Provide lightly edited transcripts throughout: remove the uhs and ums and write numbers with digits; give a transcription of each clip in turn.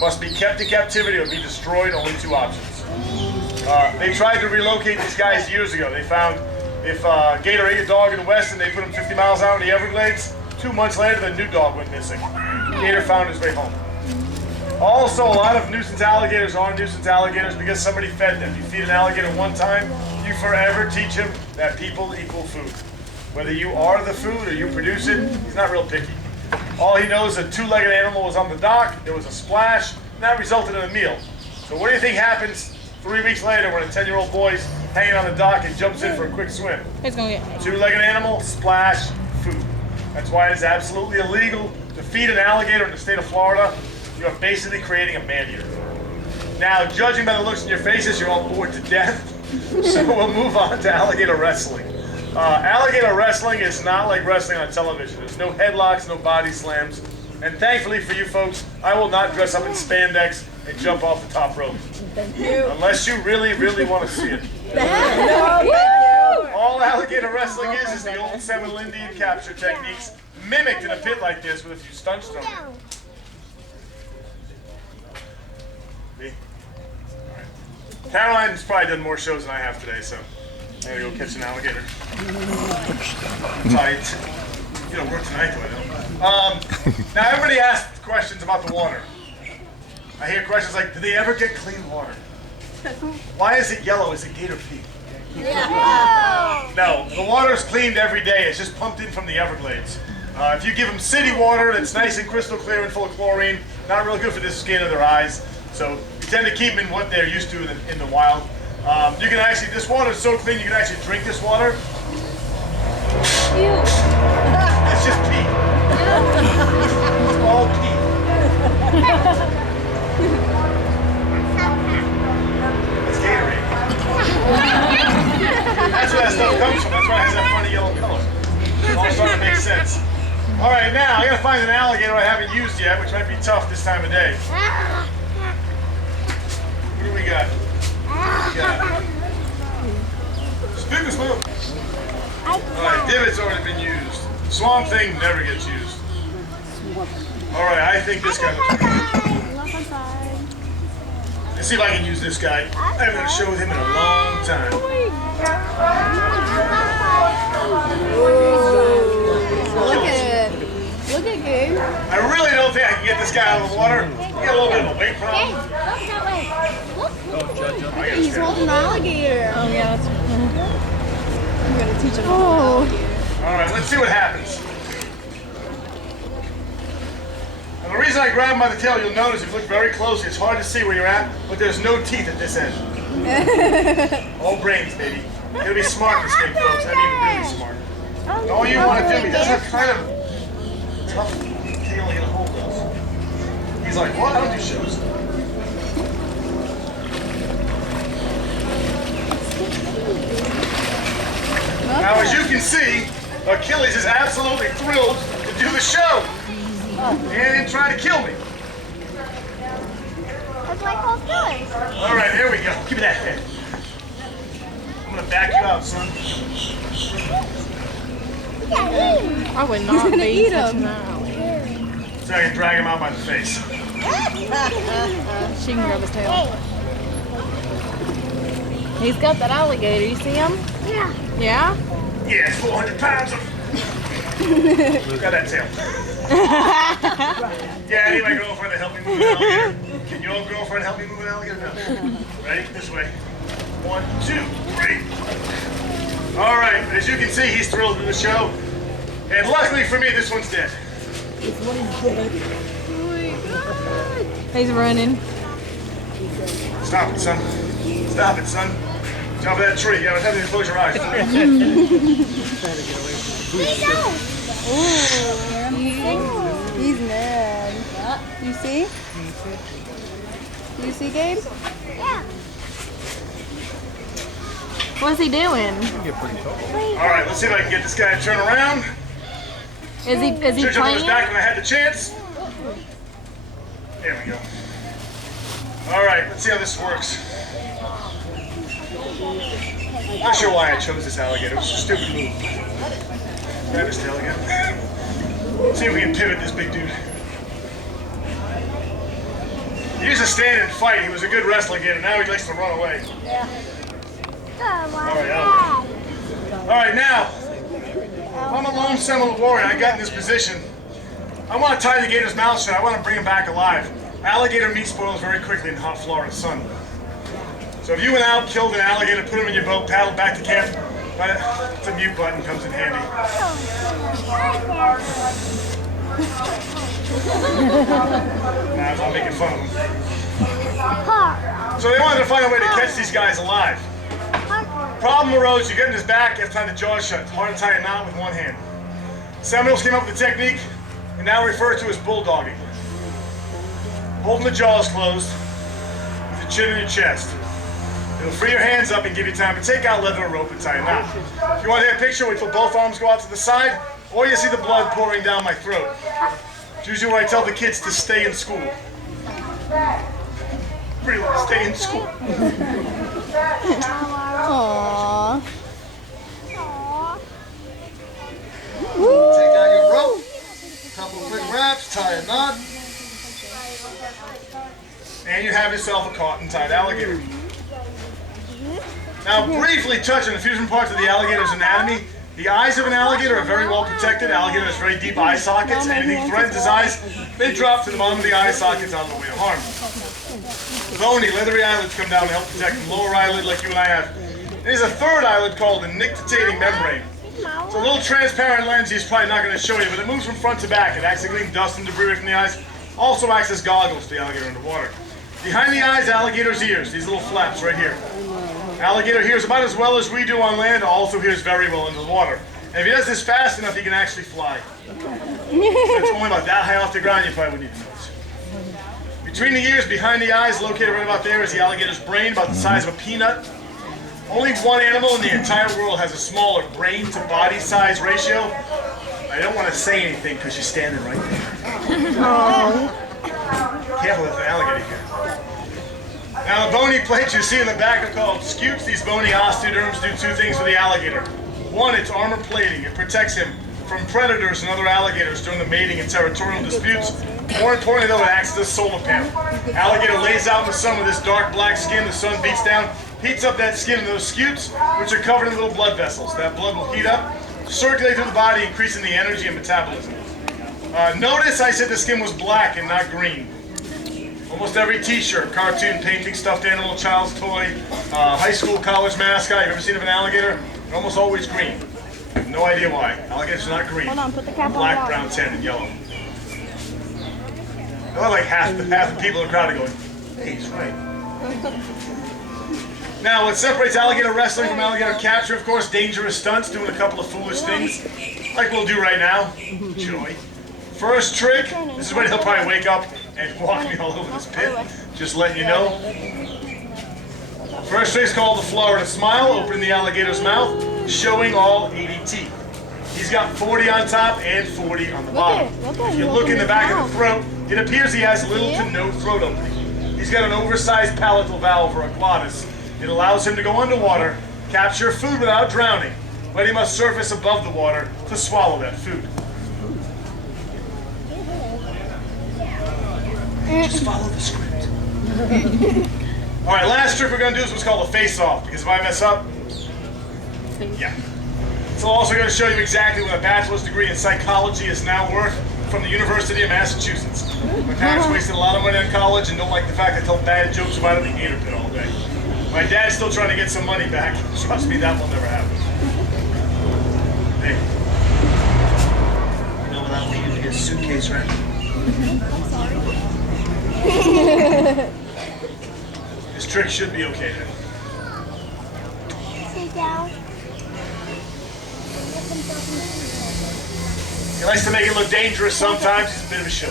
must be kept in captivity or be destroyed. Only 2 options. They tried to relocate these guys years ago. They found if Gator ate a dog in the West and they put him 50 miles out in the Everglades, 2 months later the new dog went missing. Gator found his way home. Also, a lot of nuisance alligators are nuisance alligators because somebody fed them. You feed an alligator one time, you forever teach him that people equal food. Whether you are the food or you produce it, he's not real picky. All he knows is a 2-legged animal was on the dock, there was a splash, and that resulted in a meal. So what do you think happens 3 weeks later when a 10-year-old boy's hanging on the dock and jumps in for a quick swim? It's gonna get 2-legged animal, splash, food. That's why it is absolutely illegal to feed an alligator in the state of Florida. You are basically creating a man-eater. Now, judging by the looks in your faces, you're all bored to death. So we'll move on to alligator wrestling. Alligator wrestling is not like wrestling on television. There's no headlocks, no body slams. And thankfully for you folks, I will not dress up in spandex and jump off the top rope. Unless you really, really want to see it. All alligator wrestling is the old Seminole Indian capture techniques mimicked in a pit like this with a few stunts thrown in. Me? Right. Caroline's probably done more shows than I have today, so I'm gonna go catch an alligator. Tight. You don't work tonight, do I know? Now everybody asks questions about the water. I hear questions like, do they ever get clean water? Why is it yellow? Is it gator pee? No, the water is cleaned every day. It's just pumped in from the Everglades. If you give them city water that's nice and crystal clear and full of chlorine, not really good for the skin or their eyes. So we tend to keep them in what they're used to in the wild. You can actually, this water is so clean you can actually drink this water. It's just pee. It's all pee. It's Gatorade. That's where that stuff comes from. That's why it has that funny yellow color. It's all starting to make sense. All right, now I gotta find an alligator I haven't used yet, which might be tough this time of day. What do we got? Speak of smoke. Alright, Divot's already been used. Swamp Thing never gets used. Alright, I think this guy looks pretty good. Let's see if I can use this guy. I haven't had a show with him in a long time. Look at Gabe. I really don't think I can get this guy out of the water. He got a little bit of a weight problem. He's holding an alligator. Oh yeah, that's I'm gonna teach him how to hold an alligator. Alright, let's see what happens. And the reason I grab him by the tail, you'll notice if you look very closely, it's hard to see where you're at, but there's no teeth at this end. All brains, baby. You gotta be smart in this game, folks. I mean, really smart. And all you want to do, he doesn't have kind of tough tail to get a hold of. He's like, what? I don't do shows. Now, as you can see, Achilles is absolutely thrilled to do the show and try to kill me. That's why Cole's doing. All right, here we go. Give me that head. I'm gonna back you out, son. I would not be eat touching him. that alligator. So I can drag him out by the face. She can grab his tail. He's got that alligator. You see him? Yeah. Yeah? Yeah, it's 400 pounds of... Got that tail. Yeah, I need my girlfriend to help me move an alligator. Can your girlfriend help me move an alligator? No. Ready? This way. 1, 2, 3. All right, as you can see, he's thrilled with the show. And luckily for me, this one's dead. He's running. Stop it, son. Stop it, son. Jump that tree. Yeah, I was having to close your eyes. He's mad. You see? You see, Gabe? Yeah. What's he doing? All right, let's see if I can get this guy to turn around. Is he Should have jumped on his playing? back when I had the chance. There we go. All right, let's see how this works. Not sure why I chose this alligator. It was a stupid move. Grab his tail again. See if we can pivot this big dude. He used to stand and fight. He was a good wrestler kid, and now he likes to run away. All right, now, if I'm a lone Seminole warrior, I got in this position. I want to tie the gator's mouth shut. I want to bring him back alive. Alligator meat spoils very quickly in hot Florida sun. So if you went out, killed an alligator, put him in your boat, paddled back to camp, the mute button comes in handy. Nah, I'm not making fun of them. So they wanted to find a way to catch these guys alive. Problem arose, you get in his back, have time to jaw shut. It's hard to tie a knot with one hand. Seminoles came up with a technique, and now referred to as bulldogging. Holding the jaws closed, with the chin in your chest. It'll free your hands up and give you time to take out leather or rope and tie a knot. If you want to take a picture, wait till both arms go out to the side, or you see the blood pouring down my throat. It's usually where I tell the kids to stay in school. Really, stay in school. Aww. Take out your rope, a couple quick wraps, tie a knot. And you have yourself a caught and tied alligator. Now, briefly touching a few different parts of the alligator's anatomy. The eyes of an alligator are very well protected. Alligator has very deep eye sockets. Anything threatens his eyes, they drop to the bottom of the eye sockets out of the way of harm. Bony, leathery eyelids come down to help protect the lower eyelid like you and I have. There's a third eyelid called the nictitating membrane. It's a little transparent lens he's probably not going to show you, but it moves from front to back. It acts to clean dust and debris away from the eyes. Also acts as goggles to the alligator underwater. Behind the eyes, alligator's ears. These little flaps right here. Alligator hears about as well as we do on land, also hears very well under the water. And if he does this fast enough, he can actually fly. If it's only about that high off the ground, you probably wouldn't even notice. Between the ears, behind the eyes, located right about there, is the alligator's brain, about the size of a peanut. Only one animal in the entire world has a smaller brain to body size ratio. I don't want to say anything because you're standing right there. Careful with the alligator here. Now the bony plates you see in the back are called scutes. These bony osteoderms do two things for the alligator. One, it's armor plating. It protects him from predators and other alligators during the mating and territorial disputes. More importantly though, it acts as a solar panel. Alligator lays out in the sun with this dark black skin. The sun beats down, heats up that skin and those scutes, which are covered in little blood vessels. That blood will heat up, circulate through the body, increasing the energy and metabolism. Notice I said the skin was black and not green. Almost every t-shirt, cartoon, painting, stuffed animal, child's toy, high school, college mascot, you've ever seen of an alligator? They're almost always green. No idea why. Alligators are not green. Hold on, put the cap on. Black, brown, tan, and yellow. They're like half the people in the crowd are going, hey, he's right. Now, what separates alligator wrestling from alligator capture, of course, dangerous stunts, doing a couple of foolish things, like we'll do right now. Joy. First trick, this is when he'll probably wake up and walk me all over this pit. Just letting you know. First trick is called the Florida Smile, opening the alligator's mouth, showing all 80 teeth. He's got 40 on top and 40 on the bottom. If you look in the back of the throat, it appears he has little to no throat opening. He's got an oversized palatal valve or a glottis. It allows him to go underwater, capture food without drowning, but he must surface above the water to swallow that food. Just follow the script. All right, last trick we're going to do is what's called a face-off, because if I mess up, yeah. It's also going to show you exactly what a bachelor's degree in psychology is now worth from the University of Massachusetts. My parents wasted a lot of money on college and don't like the fact I tell bad jokes about it in the gator pit all day. My dad's still trying to get some money back. Trust me, that will never happen. Hey. You know without leaving to get a suitcase, right? This trick should be okay then. Sit down. He likes to make it look dangerous sometimes. He's a bit of a show.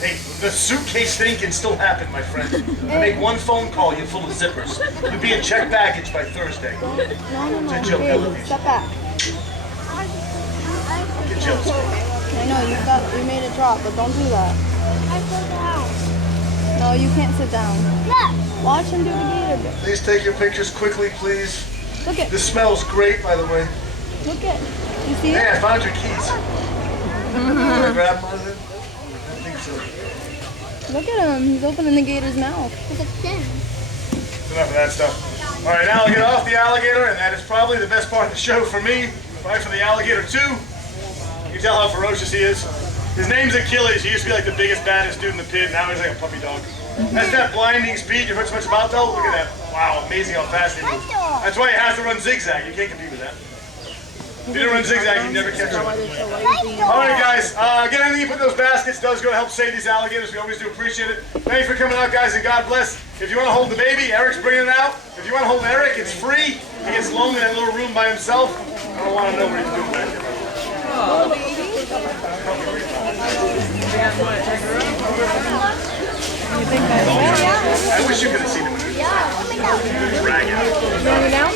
Hey, the suitcase thing can still happen, my friend. I make one phone call, you're full of zippers. You'll be in checked baggage by Thursday. No. It's a joke, I love you. Step back. Get jealous. I know, you made it drop, but don't do that. I sit down. No, you can't sit down. Look. Watch him do the gator bit. Please take your pictures quickly, please. Look at, This smells great, by the way. look at. You see Hey, it? I found your keys. Can I grab one of them? I think so. Look at him. He's opening the gator's mouth. Look at them. Enough of that stuff. All right, now I'll get off the alligator, and that is probably the best part of the show for me. Right for the alligator too. You can tell how ferocious he is. His name's Achilles. He used to be like the biggest, baddest dude in the pit. Now he's like a puppy dog. That's that blinding speed you heard so much about, though. Look at that. Wow, amazing how fast he moves. That's why he has to run zigzag. You can't compete with that. If you didn't run zigzag, you'd never catch him. All right, guys. Again, anything you put in those baskets does go to help save these alligators. We always do appreciate it. Thanks for coming out, guys, and God bless. If you want to hold the baby, Eric's bringing it out. If you want to hold Eric, it's free. He gets lonely in that little room by himself. I don't want to know what he's doing back there. I wish you could have seen him. Yeah. Oh my God. Drag it out.